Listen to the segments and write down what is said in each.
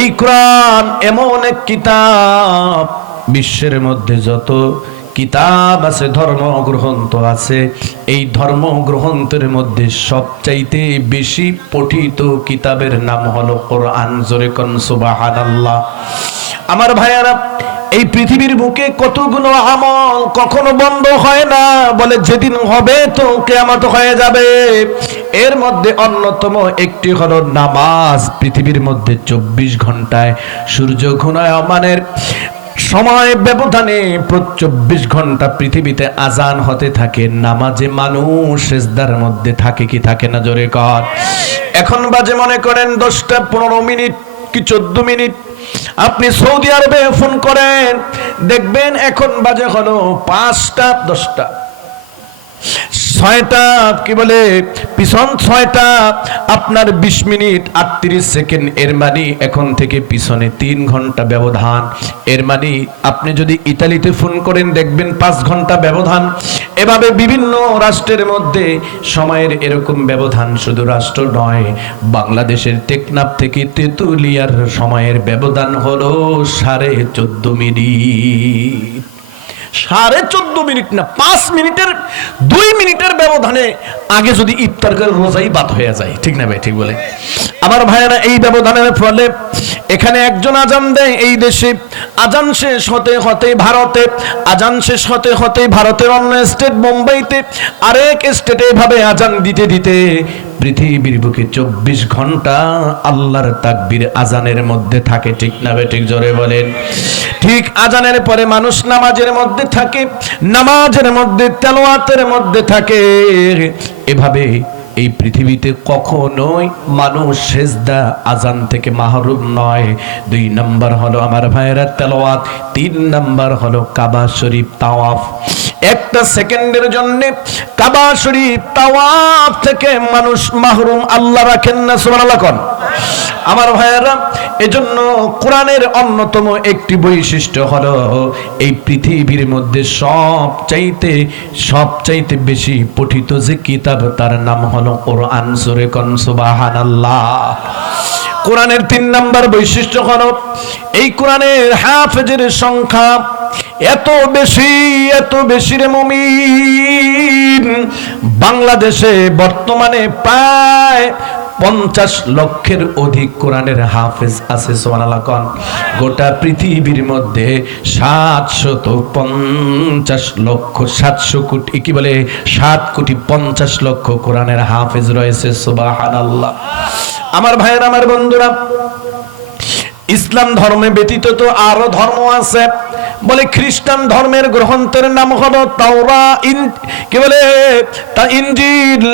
এই কোরআন এমন এক কিতাব, বিশ্বের মধ্যে যত কিতাব আছে, ধর্মগ্রন্থ আছে, এই ধর্মগ্রন্থের মধ্যে সবচাইতে বেশি পঠিত কিতাবের নাম হলো কোরআন। জোরে কোন সুবহানাল্লাহ। আমার ভাইয়ারা, এই পৃথিবীর বুকে কতগুলো আমল কখনো বন্ধ হয় না, বলে যেদিন হবে তো কিয়ামত হয়ে যাবে। এর মধ্যে অন্যতম একটি হলো নামাজ। পৃথিবীর মধ্যে 24 ঘন্টায় সূর্য ঘূর্ণায়মানের সময় ব্যবধানে 24 ঘন্টা পৃথিবীতে আজান হতে থাকে। নামাজে মানুষ সিজদার মধ্যে থাকে কি থাকে না? জোরে কর। এখন বাজে মনে করেন 10টা 15 মিনিট কি 14 মিনিট। আপনি সৌদি আরবে ফোন করেন, দেখবেন এখন বাজে হলো 5টা 10টা 6টা কি বলে পিছন 6টা আপনার 20 মিনিট 38 সেকেন্ড। এর মানে এখন থেকে পিছনে 3 ঘন্টা ব্যবধান। এর মানে আপনি যদি ইতালিতে ফোন করেন দেখবেন 5 ঘন্টা ব্যবধান। এভাবে বিভিন্ন রাষ্ট্রের মধ্যে সময়ের এরকম ব্যবধান। শুধু রাষ্ট্র নয়, বাংলাদেশের টেকনাফ থেকে তেতুলিয়ার সময়ের ব্যবধান হলো 14.5 মিনিট। 14.5 মিনিট না, 5 মিনিটের 2 মিনিটের ব্যবধানে আগে যদি ইফতার করে রোজাই বাদ হয়ে যায়। ঠিক না ভাই? ঠিক বলে। আমার ভাইয়েরা, এই ব্যবধানের ফলে এখানে একজন আজান দেয় এই দেশে, আজান শেষ হতে হতে ভারতে, আজান শেষ হতে হতে ভারতের অন্য স্টেট মুম্বাইতে, আরেক স্টেটে এভাবে আজান দিতে দিতে পৃথিবীর বুকে 24 ঘন্টা আল্লাহর তাকবীর আজানের মধ্যে থাকে। ঠিক না ভাই? ঠিক জোরে বলেন। ঠিক আজানের পরে মানুষ নামাজের মধ্যে থাকে, নামাজের মধ্যে তেলাওয়াতের মধ্যে থাকে। এভাবে এই পৃথিবীতে কখনোই মানুষ সিজদা আজান থেকে মাহরুম নয়। 2 নাম্বার হলো আমার ভাইয়েরা তেলাওয়াত, 3 নাম্বার হলো কাবা শরীফ তাওয়াফ। একটা সেকেন্ডের জন্য কাবা শরীফ তাওয়াফ থেকে মানুষ মাহরুম আল্লাহ রাখেন না। সুবহানাল্লাহ কোন। আমার ভাইয়েরা, এজন্য কোরআনের অন্যতম একটি বৈশিষ্ট্য হলো এই পৃথিবীর মধ্যে সবচাইতে বেশি পঠিত যে কিতাব তার নাম হলো কোরআন। জোরে কোন সুবহানাল্লাহ। কোরআনের 3 নাম্বার বৈশিষ্ট্য হলো এই কোরআনের হাফেজের সংখ্যা এত বেশি রে মুমিন। বাংলাদেশে বর্তমানে প্রায় 50 লক্ষের অধিক কোরআনের হাফেজ আছে। সুবহানাল্লাহ কোন। গোটা পৃথিবীর মধ্যে 750 লক্ষ 700 কোটি কি বলে 7,50,00,000 কোরআনের হাফেজ রয়েছে। সুবহানাল্লাহ। আমার ভাইয়েরা, আমার বন্ধুরা, ইসলাম ধর্মে ব্যতীত তো আরো ধর্ম আছে। বলে খ্রিস্টান ধর্মের গ্রন্থের নাম হলো তাওরাত, কি বলে তা ইনজিল।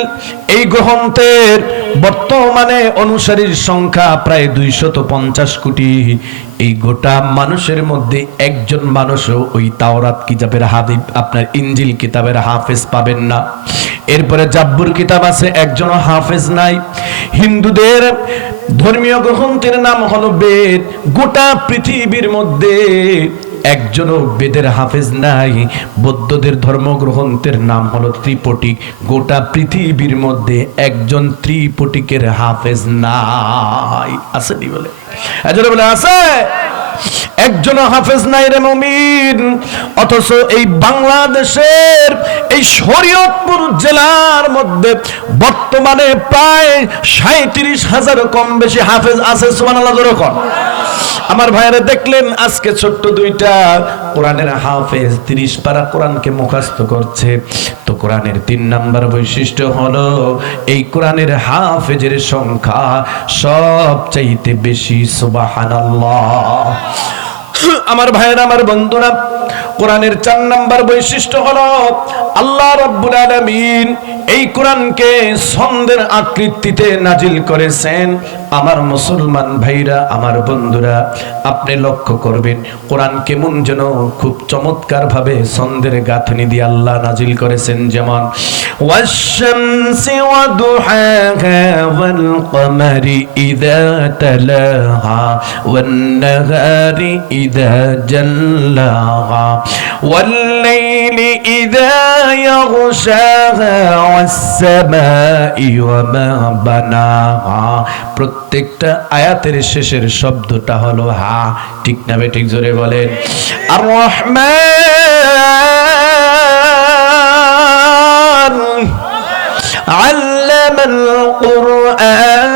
এই গ্রন্থের বর্তমানে অনুসারীর সংখ্যা প্রায় 250 কোটি। এই গোটা মানুষের মধ্যে একজন মানুষও ওই তাওরাত কিতাবের হাফেজ, আপনার ইনজিল কিতাবের হাফেজ পাবেন না। এরপরে জাব্বুর কিতাব আছে, একজনও হাফেজ নাই। হিন্দুদের ধর্মীয় গ্রন্থের নাম হলো বেদ। গোটা পৃথিবীর মধ্যে একজনও বেদের হাফেজ নাই। বৌদ্ধদের ধর্মগ্রন্থের নাম হলো ত্রিপিটক। গোটা পৃথিবীর মধ্যে একজন ত্রিপিটকের হাফেজ নাই। আছে নি? বলে একজনে বলে আছে, একজন হাফেজ নাই রে মুমিন। অথচ এই বাংলাদেশের এই শরীয়তপুর জেলার মধ্যে বর্তমানে প্রায় 37,000 কম বেশি হাফেজ আছে। সুবহানাল্লাহ জোরে কোন। আমার ভাইয়েরা, দেখলেন আজকে ছোট্ট 2টা কোরআনের হাফেজ 30 পারা কোরআনকে মুখস্থ করছে। তো কোরআনের 3 নাম্বার বৈশিষ্ট্য হলো এই কোরআনের হাফেজের সংখ্যা সবচাইতে বেশি। সুবহানাল্লাহ। আমার ভাইয়েরা, আমার বন্ধুরা, কোরআনের 4 নাম্বার বৈশিষ্ট্য হলো আল্লাহ রাব্বুল আলামিন এই কোরআনকে ছন্দের আকৃতিতে নাজিল করেছেন। আমার মুসলমান ভাইরা, আমার বন্ধুরা, আপনি লক্ষ্য করবেন কোরআন কেমন যেন খুব চমৎকার ভাবে ছন্দের গাঁথনি দিয়ে আল্লাহ নাজিল করেছেন। যেমন ওয়াশ-শামসি ওয়া-দুহাহা ওয়াল-কমারি ইযা তালাহা ওয়ান-নাহারি ইযা জাল্লাহা ওয়াল-লাইলি ইযা ইয়াগশাহা ওয়াস-সামাই ওয়া মা বানাহা প্রত্যেকটা আয়াতের শেষের শব্দটা হলো হা। ঠিক না বেঠিক? জোরে বলেন। আর রহমান আল্লামাল কুরআন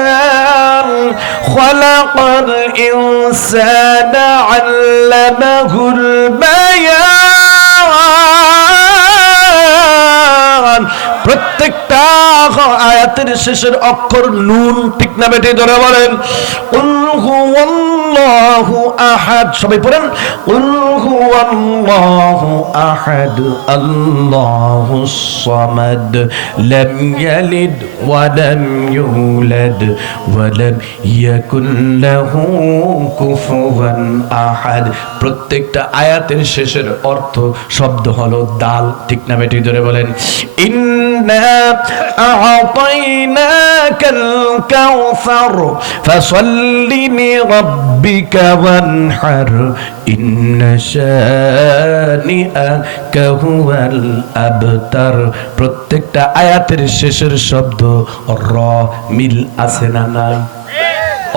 খালাকাল ইনসানা আল্লামাহুল বায়ান। প্রত্যেকটা আয়াতের শেষের অক্ষর নুন। ঠিক না বেঠিক? ধরে বলেন। কুল হুয়াল্লাহু আহাদ। সবাই পড়েন। কুল হুয়াল্লাহু আহাদ আল্লাহুস সামাদ লাম ইয়ালিদ ওয়া লাম ইউলাদ ওয়া লাম ইয়াকুল লাহু কুফুয়ান আহাদ। প্রত্যেকটা আয়াতের শেষের অর্থ শব্দ হলো দাল। ঠিক না বেঠিক? ধরে বলেন। ইন্না আ'তাইনাকাল কাউসার ফাসাল্লি লিরাব্বিকা ওয়ানহার ইন্না শানিআকা হুয়াল আবতার। প্রত্যেকটা আয়াতের শেষের শব্দ র। মিল আছে না নাই?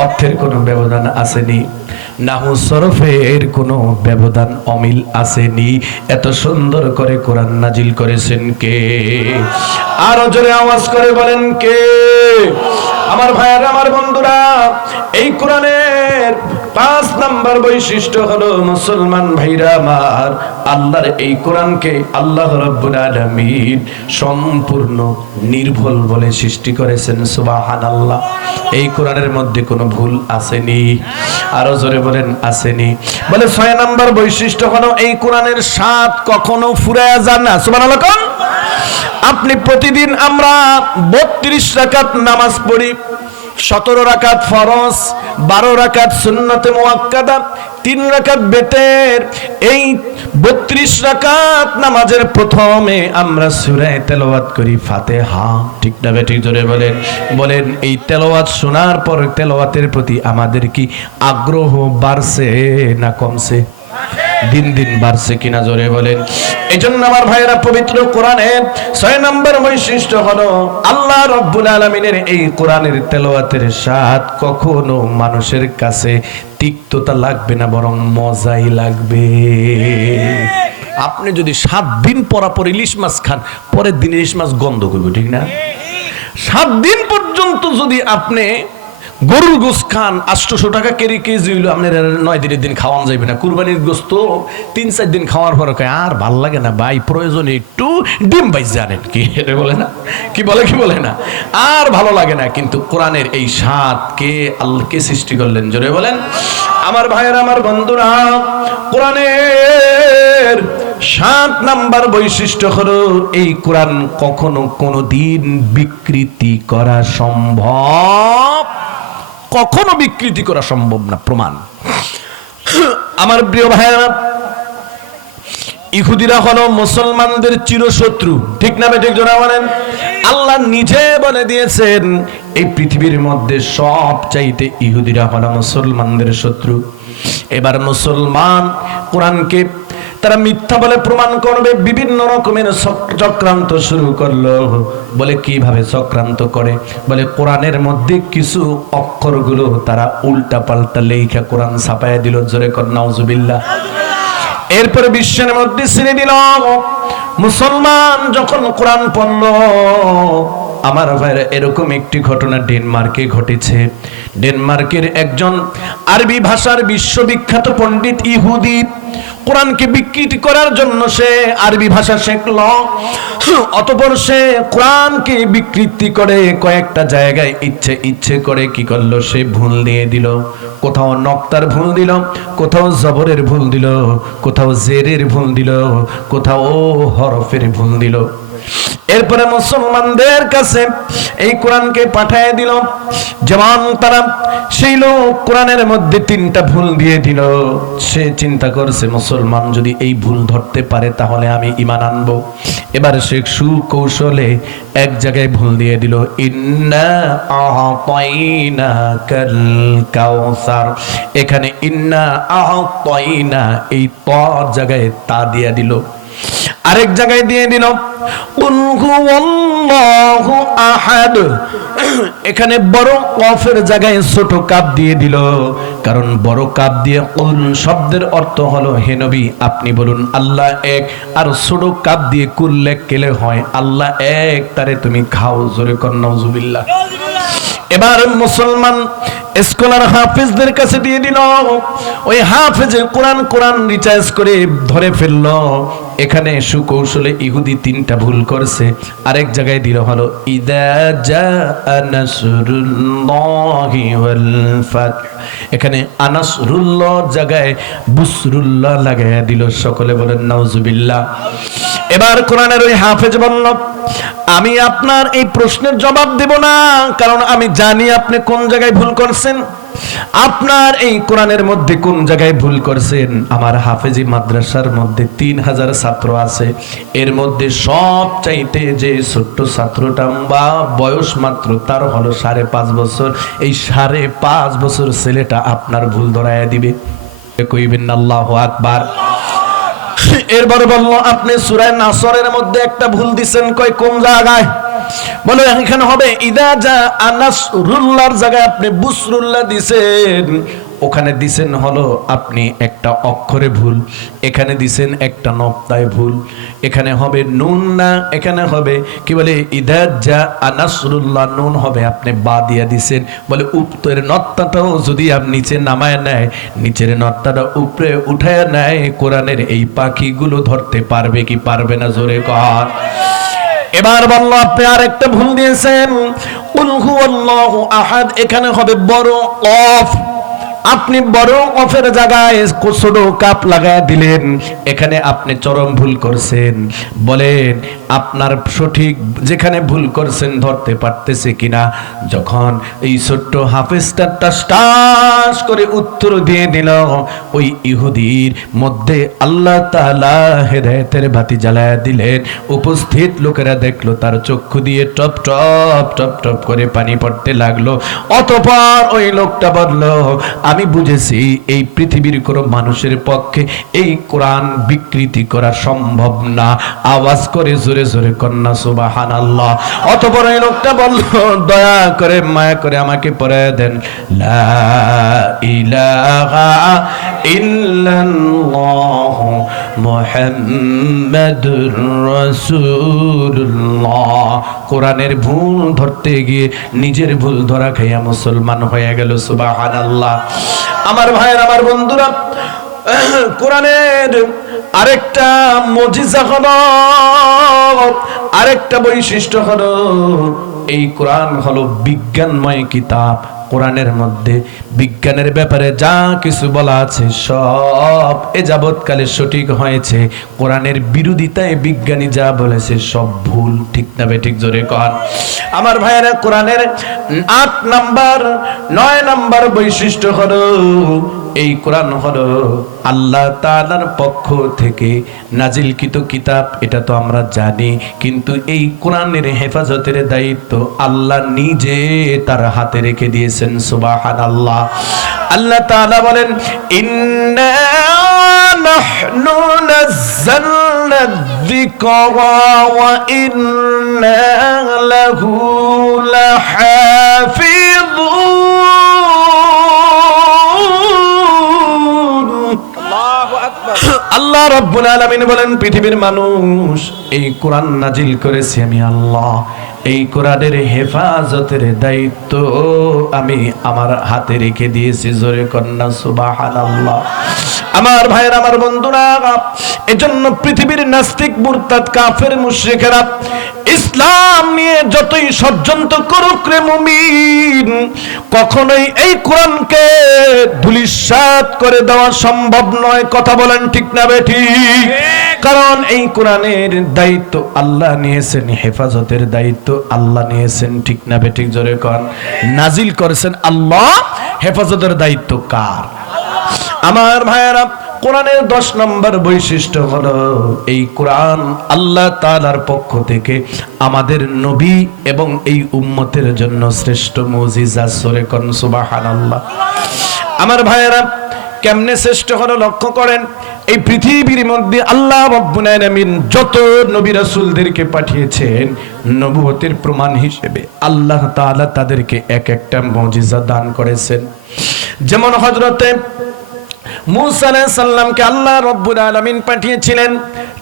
অর্থের কোনো ব্যবধান আসেনি, নাহু সরফের কোনো ব্যবধান অমিল আসেনি। এত সুন্দর করে কোরআন নাজিল করেছেন কে? আরো জোরে আওয়াজ করে বলেন কে? আমার ভাইয়েরা, আমার বন্ধুরা, এই কোরআনের 5 নাম্বার বৈশিষ্ট্য হলো মুসলমান ভাইরা আমার, আল্লাহর এই কোরআনকে আল্লাহ রাব্বুল আলামিন সম্পূর্ণ নির্ভুল বলে সৃষ্টি করেছেন। সুবহানাল্লাহ। এই কোরআনের মধ্যে কোনো ভুল আসেনি। আরো জোরে বলেন আসেনি। বলে 6 নাম্বার বৈশিষ্ট্য হলো এই কোরআনের স্বাদ কখনো ফুরায় যায় না। সুবহানাল্লাহ। কোন আপনি প্রতিদিন আমরা 32 রাকাত নামাজ পড়ি, 17 রাকাত ফরজ, 12 রাকাত সুন্নতে মুআক্কাদা, 3 রাকাত বেতের। এই 32 রাকাত নামাজের প্রথমে আমরা সূরা তেলাওয়াত করি ফাতিহা। ঠিক না বেঠিক? জোরে বলেন। বলেন এই তেলাওয়াত শোনার পর তেলাওয়াতের প্রতি আমাদের কি আগ্রহ বাড়ছে না কমছে? দিন দিন বাড়ছে কিনা? জোরে বলেন। এই জন্য আমার ভাইয়েরা, পবিত্র কোরআনের 6 নম্বর বৈশিষ্ট্য হলো আল্লাহ রাব্বুল আলামিনের এই কোরআনের তেলাওয়াতের স্বাদ কখনো মানুষের কাছে তিক্ততা লাগবে না, বরং মজাই লাগবে। আপনি যদি 7 দিন পর ইলিশ মাছ খান, পরের দিন ইলিশ মাছ গন্ধ করবে। ঠিক না? 7 দিন পর্যন্ত যদি আপনি গরুর গোশ খান, 800 টাকা কেজি হইলো, আপনার 9 দিনের দিন খাওয়ান যাবে না। কুরবানির গোস্ত 3-4 দিন খাওয়ার পর আর ভাল লাগে না ভাই, প্রয়োজনে একটু ডিম বাইজ জানেন কি বলে না, কি বলে না, আর ভালো লাগে না। কিন্তু কোরআনের এই স্বাদ কে আল্লাহকে সৃষ্টি করলেন? জোরে বলেন। আমার ভাইয়েরা, আমার বন্ধুরা, কোরআনের 7 নাম্বার বৈশিষ্ট্য হলো এই কোরআন কখনো কোনো দিন বিকৃতি করা সম্ভব, কখনো বিকৃতি করা সম্ভব না। প্রমাণ, আমার প্রিয় ভাইয়েরা, ইহুদিরা হলো মুসলমানদের চিরশত্রু। ঠিক না বেঠিক? জোরে বলেন। আল্লাহ নিজে বলে দিয়েছেন এই পৃথিবীর মধ্যে সব চাইতে ইহুদিরা হলো মুসলমানদের শত্রু। এবার মুসলমান কোরআনকে তারা মিথ্যা বলে প্রমাণ করবে, বিভিন্ন রকমের চক্রান্ত শুরু করলো। বলে কিভাবে চক্রান্ত করে? বলে কোরআনের মধ্যে কিছু অক্ষরগুলো তারা উল্টা পাল্টা লেখা কোরআন ছাপায়া দিল। জোরে কর নাউজুবিল্লাহ। এরপরে বিশ্বের মধ্যে ছেড়ে দিল। মুসলমান যখন কোরআন পড়ল, আমার ভাইরা, এরকম একটি ঘটনা ডেনমার্কে ঘটেছে। ডেনমার্কের একজন আরবি ভাষার বিশ্ববিখ্যাত পণ্ডিত ইহুদি কোরআনকে বিকৃতি করার জন্য সে আরবি ভাষা শিখল। অতঃপর সে কোরআনকে বিকৃতি করে কয়েকটা জায়গায় ইচ্ছে করে কি করলো? সে ভুল দিয়ে দিল। কোথাও নক্তার ভুল দিল, কোথাও জবরের ভুল দিল, কোথাও জেরের ভুল দিল, কোথাও হরফের ভুল দিল। এরপরে মুসলমানদের কাছে এই কোরআনকে পাঠিয়ে দিল। যেমন তারা সেই লোক কোরআনের মধ্যে 3টা ভুল দিয়ে দিল। সে চিন্তা করছে মুসলমান যদি এই ভুল ধরতে পারে তাহলে আমি ঈমান আনবো। এবার সে সুকৌশলে এক জায়গায় ভুল দিয়ে দিল, ইন্না আ'তাইনাকাল কাউসার। এখানে ইন্না আ'তাইনা এই ত জায়গায় তা দিয়ে দিল। আরেক জায়গায় দিয়ে দিল কুল হুয়াল্লাহু আহাদ, এখানে বড় কফের জায়গায় ছোট কাপ দিয়ে দিল, কারণ বড় কাপ দিয়ে কুল শব্দের অর্থ হলো হে নবী আপনি বলুন আল্লাহ এক, আর ছোট কাপ দিয়ে কুল লেখলে হয় আল্লাহ এক, তারে তুমি খাও। জোরে কর নাউজুবিল্লাহ। এবার মুসলমান স্কলার হাফেজদের কাছে দিয়ে দিল, ওই হাফেজে কোরআন রিচার্জ করে ধরে ফেললো এখানে সুকৌশলে ইহুদি 3টা ভুল করছে। আরেক জায়গায় দিল হলো ইদা জাআ নাসরুল্লাহি ওয়াল ফাত, এখানে আনাসরুল্লাহ জায়গায় বুসরুল্লাহ লাগায়া দিল। সকলে বলেন নাউজুবিল্লাহ। এবার কোরআনের ওই হাফেজ বলল আমি আপনার এই প্রশ্নের জবাব দেব না, কারণ আমি জানি আপনি কোন জায়গায় ভুল করছেন, আপনার এই কোরআনের মধ্যে কোন জায়গায় ভুল করছেন। আমার হাফেজি মাদ্রাসার মধ্যে 3000 ছাত্র আছে, এর মধ্যে সবচাইতে যে ছোট্ট ছাত্রটা বা বয়স মাত্র তার হলো 5.5 বছর, এই 5.5 বছর ছেলেটা আপনার ভুল ধরাইয়া দিবে। কইবেন আল্লাহু আকবার। এরপর বলল আপনি সূরা নাসরের মধ্যে একটা ভুল দিবেন, কই কোন জায়গায়? বলে এখানে হবে ইদা জা নাসরুল্লাহর জায়গায় আপনি বুসরুল্লাহ দিবেন, ওখানে দিবেন হলো আপনি একটা অক্ষরে ভুল, এখানে দিবেন একটা নক্তায় ভুল, এখানে হবে নুন না, এখানে হবে কি বলে ইদা জা নাসরুল্লাহ, নুন হবে আপনি বা দিয়া দিবেন। বলে উপরের নক্তাটাও যদি আপনি নিচে নামায় নেয়, নিচের নক্তাটা উপরে উঠায় নেয়, কোরআনের এই পাখিগুলো ধরতে পারবে কি পারবে না? জোরে কর। এবার বলল আপনি আরেকটা ভুল দিয়েছেন, কুল হুয়াল্লাহু আহাদ, এখানে হবে বড় কফ, আপনি বড় কফের জায়গায় ছোট কাপ লাগায় দিলেন, এখানে আপনি চরম ভুল করছেন। বলেন আপনার সঠিক যেখানে ভুল করছেন ধরতে পারতেছে কিনা? যখন এই ছোট্ট হাফেজটা টাস করে উত্তর দিয়ে দিল, ওই ইহুদির মধ্যে আল্লাহ তাআলা হেদায়েতের বাতি জ্বালায় দিলেন। উপস্থিত লোকেরা দেখলো তার চক্ষু দিয়ে টপ টপ টপ টপ করে পানি পড়তে লাগলো। অতঃপর ওই লোকটা বলল আমি বুঝেছি এই পৃথিবীর কোনো মানুষের পক্ষে এই কোরআন বিকৃতি করা সম্ভব না। আওয়াজ করে জোরে জোরে কন্যা সুবহানাল্লাহ। অতঃপর এই লোকটা বলল দয়া করে মায়া করে আমাকে পড়ায় দেন লা ইলাহা ইল্লাল্লাহ মুহাম্মাদুর রাসূলুল্লাহ। কোরআনের ভুল ধরতে গিয়ে নিজের ভুল ধরা খাইয়া মুসলমান হয়ে গেল। সুবহানাল্লাহ। আমার ভাইয়ের আমার বন্ধুরা, কোরআনের আরেকটা মুজিজা হলো, আরেকটা বৈশিষ্ট্য হলো এই কোরআন হলো বিজ্ঞানময় কিতাব। কোরআনের মধ্যে বিজ্ঞানের ব্যাপারে যা কিছু বলা আছে সব এ যাবৎকালে সঠিক হয়েছে। কোরআনের বিরোধিতায় বিজ্ঞানী যা বলেছে সব ভুল। ঠিক না বেঠিক? জোরে কর। আমার ভাইয়েরা, কোরআনের 8 নাম্বার 9 নাম্বার বৈশিষ্ট্য হলো এই কোরআন হলো আল্লাহ তাআলার পক্ষ থেকে নাজিলকৃত কিতাব। এটা তো আমরা জানি, কিন্তু এই কোরআনের হেফাজতের দায়িত্ব আল্লাহ নিজে তার হাতে রেখে দিয়েছেন। সুবহানাল্লাহ। আল্লাহ তাআলা বলেন ইন্না নাহনু নাযালনা যিকরা ওয়া ইন্না লাহু লাহাফিযুন। আল্লাহ রাব্বুল আলামিন বলেন পৃথিবীর মানুষ, এই কোরআন নাজিল করেছি আমি আল্লাহ, এই কোরআনের হেফাজতের দায়িত্ব আমি আমার হাতে রেখে দিয়েছি। জোরে কন্যা সুবহানাল্লাহ। আমার ভাইয়ের আমার বন্ধুরা, এজন্য পৃথিবীর নাস্তিক মুরতাদ কাফের মুশরিকেরা ইসলাম নিয়ে যতই ষড়যন্ত্র করুক রে মুমিন, কখনোই এই কোরআনকে ধূলিসাৎ করে দেওয়া সম্ভব নয়। কথা বলেন ঠিক না বেঠিক? কারণ এই কোরআনের দায়িত্ব আল্লাহ নিয়েছেন, হেফাজতের দায়িত্ব আল্লাহ নিয়েছেন। ঠিক না বেঠিক? জোরে কর। নাজিল করেছেন আল্লাহ, হেফাজতের দায়িত্ব কার? আমার ভাইয়েরা, কোরআনের 10 নম্বর বৈশিষ্ট্য হলো এই কোরআন আল্লাহ তাআলার পক্ষ থেকে আমাদের নবী এবং এই উম্মতের জন্য শ্রেষ্ঠ মুজিজা। সূরা কোন সুবহানাল্লাহ। আমার ভাইয়েরা, কেমনে শ্রেষ্ঠ হলো লক্ষ্য করেন। এই পৃথিবীর মধ্যে আল্লাহ রাব্বুল আলামিন যত নবী রাসূলদেরকে পাঠিয়েছেন নবুয়তের প্রমাণ হিসেবে আল্লাহ তাআলা তাদেরকে এক একটা মুজিজা দান করেছেন। যেমন হযরতে মূসা আলাইহিস সালামকে আল্লাহ রাব্বুল আলামিন পাঠিয়েছিলেন,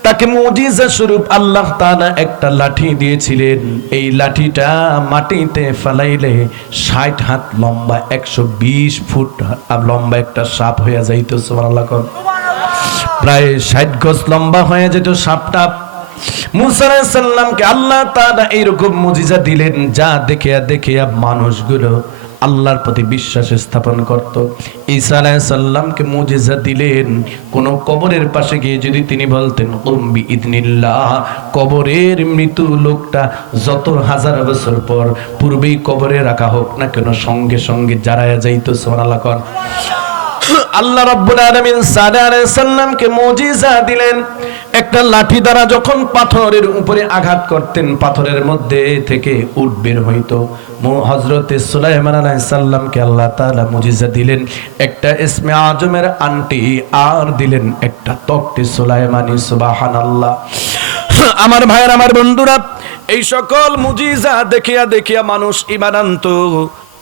তাকে মুজিজা স্বরূপ আল্লাহ তাআলা একটা লাঠি দিয়েছিলেন। এই লাঠিটা মাটিতে ফেলাইলে 60 হাত লম্বা 120 ফুট লম্বা একটা সাপ হয়ে যাইত। সুবহানাল্লাহ, প্রায় 60 গজ লম্বা হয়ে যেত সাপটা। মূসা আলাইহিস সালামকে আল্লাহ তাআলা এইরকম মুজিজা দিলেন যা দেখিয়া মানুষগুলো আল্লাহর প্রতি বিশ্বাস স্থাপন করত। ঈসা আলাইহিস সালামকে মুজিজা দিলেন, কোন কবরের পাশে গিয়ে যদি তিনি বলতেন কুম বিইذনিল্লাহ, কবরের মৃত লোকটা যত হাজার বছর পর পূর্বেই কবরে রাখা হোক না কেন সঙ্গে সঙ্গে জারায়া যাইত। সুবহানাল্লাহ। আল্লাহ রাব্বুল আলামিন সালেহ আলাইহিস সালামকে মুজিজা দিলেন, একটা লাঠি দ্বারা যখন পাথরের উপরে আঘাত করতেন পাথরের মধ্যে থেকে উট বের হইতো। হযরতে সুলাইমান আলাইহিস সালামকে আল্লাহ তাআলা মুজিজা দিলেন, একটা ইসমে আজমের আংটি আর দিলেন একটা তখতে সুলাইমানি। সুবহানাল্লাহ। আমার ভাইয়ের, আমার বন্ধুরা, এই সকল মুজিজা দেখিয়া মানুষ ঈমান আনতো।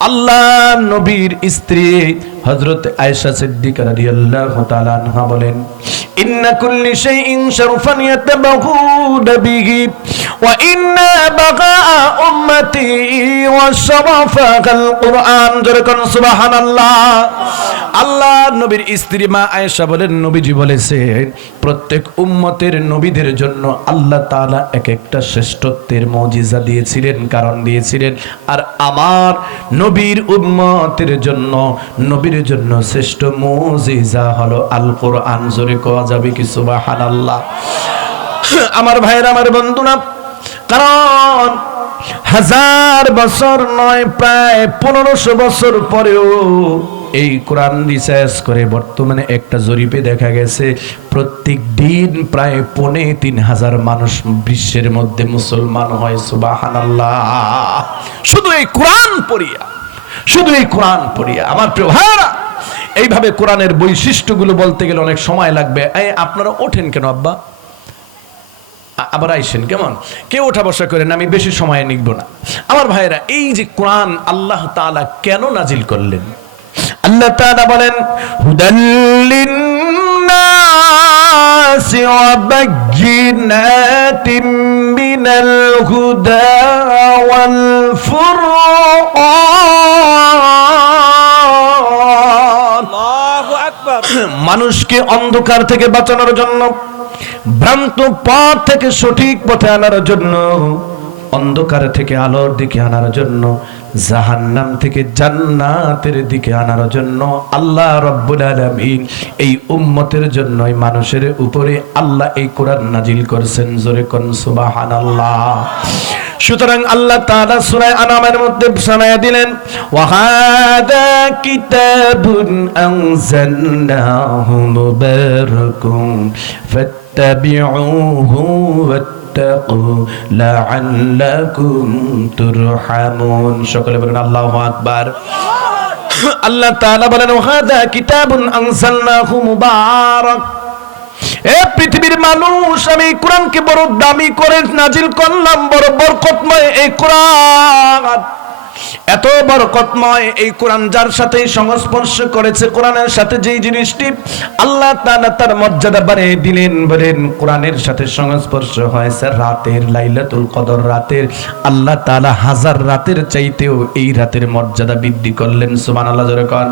আল্লাহ নবীর স্ত্রী হযরত আয়েশা সিদ্দিকা রাদিয়াল্লাহু তাআলা আনহা বলেন, ইন্না কুল্লি শাইইন শারফান ইয়াতাবাহুনা বিহি ওয়া ইন্না বাগা উম্মতি ওয়া শারাফাল কুরআন। যেরকম সুবহানাল্লাহ। আল্লাহ নবীর স্ত্রী মা আয়েশা বলেন, নবীজি বলেছেন প্রত্যেক উম্মতের নবীদের জন্য আল্লাহ তাআলা এক একটা শ্রেষ্ঠত্বের মুজিজা দিয়েছিলেন, কারণ দিয়েছিলেন। আর আমার নবীর উম্মতের জন্য, নবীর জন্য শ্রেষ্ঠ মুজিজা হলো আল কোরআন। জোরে কোয়া যাবে কি সুবহানাল্লাহ। আমার ভাইরা, আমার বন্ধুরা, কারণ 1000 বছর নয়, প্রায় 1500 বছর পরেও এই কোরআন রিসার্চ করে বর্তমানে একটা জরিপে দেখা গেছে প্রত্যেক দিন প্রায় 3,500 মানুষ বিশ্বের মধ্যে মুসলমান হয়। সুবহানাল্লাহ। শুধু এই কোরআন পড়িয়া, শুধু এই কোরআন পড়িয়া। আমার প্রিয় ভাইরা, এইভাবে কোরআনের বৈশিষ্ট্যগুলো বলতে গেলে অনেক সময় লাগবে। আপনারা ওঠেন কেন আব্বা? আবার আইসেন, কেমন কেউ ওঠা বসা করেন, আমি বেশি সময় নিব না। আমার ভাইরা, এই যে কোরআন আল্লাহ তাআলা কেন নাজিল করলেন? আল্লাহ তাআলা বলেন, হুদাল লিন্নাসি ওয়া বায়্যিনাতিম মিনাল হুদা ওয়াল ফুরকান। আল্লাহু আকবার। মানুষকে অন্ধকার থেকে বাঁচানোর জন্য, ভ্রান্ত পথ থেকে সঠিক পথে আনার জন্য, অন্ধকার থেকে আলোর দিকে আনার জন্য, জাহান্নাম থেকে জান্নাতের দিকে আনার জন্য আল্লাহ রাব্বুল আলামিন এই উম্মতের জন্য, এই মানুষের উপরে আল্লাহ এই কোরআন নাজিল করেছেন। জোরে কোন সুবহানাল্লাহ। সুতরাং আল্লাহ তাআলা সূরা আনামের মধ্যে শোনায়া দিলেন, ওয়া হাদা কিতাবুন আনজালনাহু মুবারাকুন ফাত্তাবিউহু ওয়াত্তাকু লাআল্লাকুম তুরহামুন। সকলে বলেন আল্লাহু আকবার। আল্লাহ তাআলা বলেন, ওয়া হাদা কিতাবুন আনজালনাহু মুবারাক। এ পৃথিবীর মানুষ, আমি কোরআনকে বড় দামি করে নাজিল করলাম, বড় বরকতময় এই কোরআন। এত বরকতময় এই কোরআন যার সাথে সংস্পর্শ করেছে, কোরআনের সাথে যেই জিনিসটি আল্লাহ তাআলা তার মর্যাদা বাড়িয়ে দিলেন। বলেন, কোরআনের সাথে সংস্পর্শ হয়েছে রাতের, লাইলাতুল কদর রাতের। আল্লাহ তাআলা 1000 রাতের চাইতেও এই রাতের মর্যাদা বৃদ্ধি করলেন। সুবহানাল্লাহ। জোরে কোন।